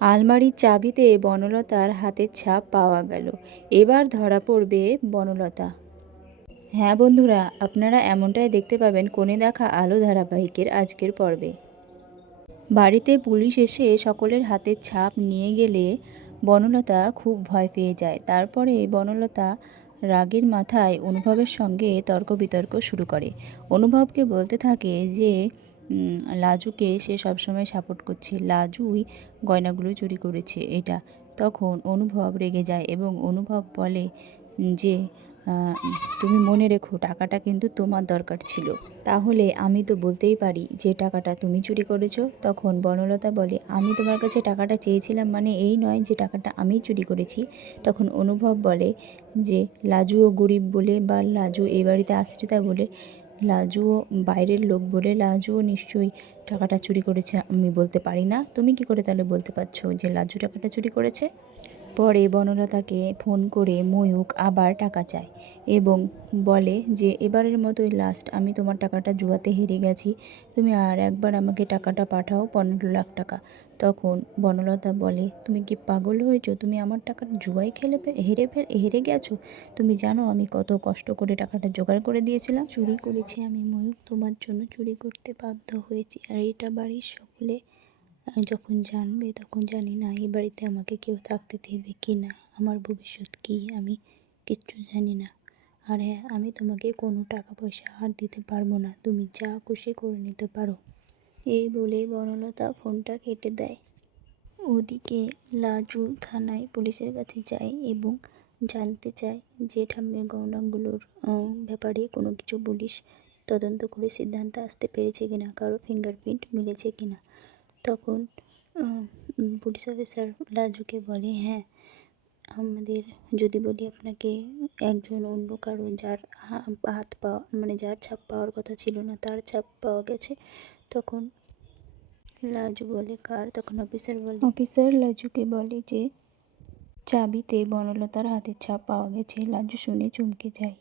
আলমারির চাবিতে বনলতার হাতের ছাপ পাওয়া গেল। এবার ধরা পড়বে বনলতা। হ্যাঁ বন্ধুরা, আপনারা এমনটাই দেখতে পাবেন কোণে দেখা আলো ধারাবাহিকের আজকের পর্বে। বাড়িতে পুলিশ এসে সকলের হাতের ছাপ নিয়ে গেলে বনলতা খুব ভয় পেয়ে যায়। তারপরে বনলতা রাগের মাথায় অনুভবের সঙ্গে তর্ক বিতর্ক শুরু করে। অনুভবকে বলতে থাকে যে লাজুকে সে সবসময় সাপোর্ট করছে, লাজুই গয়নাগুলো চুরি করেছে এটা। তখন অনুভব রেগে যায় এবং অনুভব বলে যে তুমি মনে রেখো, টাকাটা কিন্তু তোমার দরকার ছিল, তাহলে আমি তো বলতেই পারি যে টাকাটা তুমি চুরি করেছো। তখন বনলতা বলে, আমি তোমার কাছে টাকাটা চেয়েছিলাম মানে এই নয় যে টাকাটা আমি চুরি করেছি। তখন অনুভব বলে যে লাজুও গরিব বলে বা লাজু এই বাড়িতে আশ্রিতা বলে, লাজুও বাইরের লোক বলে লাজুও নিশ্চয়ই টাকাটা চুরি করেছে আমি বলতে পারি না। তুমি কি করে তাহলে বলতে পারছো যে লাজু টাকাটা চুরি করেছে? পরে বনলতাকে ফোন করে ময়ূক আবার টাকা চায় এবং বলে যে এবারের মতোই লাস্ট, আমি তোমার টাকাটা জুয়াতে হেরে গেছি, তুমি আর একবার আমাকে টাকাটা পাঠাও, 15 লাখ টাকা। তখন বনলতা বলে, তুমি কি পাগল হয়েছো? তুমি আমার টাকাটা জুয়ায় হেরে গেছো? তুমি জানো আমি কত কষ্ট করে টাকাটা জোগাড় করে দিয়েছিলাম? চুরি করেছি আমি ময়ূক, তোমার জন্য চুরি করতে বাধ্য হয়েছি। আর এটা বাড়ির সকলে যখন জানবে তখন জানি না এই বাড়িতে আমাকে কেউ থাকতে দেবে কি না, আমার ভবিষ্যৎ কী আমি কিচ্ছু জানি না। আর হ্যাঁ, আমি তোমাকে কোনো টাকা পয়সা আর দিতে পারবো না, তুমি যা খুশি করে নিতে পারো। এই বলে বনলতা ফোনটা কেটে দেয়। ওদিকে লাজু থানায় পুলিশের কাছে যায় এবং জানতে চায় যে ঠাম্মির গয়নাগুলোর ব্যাপারে কোনো কিছু পুলিশ তদন্ত করে সিদ্ধান্ত আসতে পেরেছে কিনা, কারো ফিঙ্গারপ্রিন্ট মিলেছে কিনা। তখন পুলিশ অফিসার লাজুকে বলে, হ্যাঁ আমাদের যদি বলি আপনাকে, একজন অন্য কারো যার হাত পাওয়া মানে যার ছাপ পাওয়ার কথা ছিল না তার ছাপ পাওয়া গেছে। তখন লাজু বলে কার? তখন অফিসার লাজুকে বলে যে চাবিতে বনলতার হাতের ছাপ পাওয়া গেছে। লাজু শুনে চমকে যায়।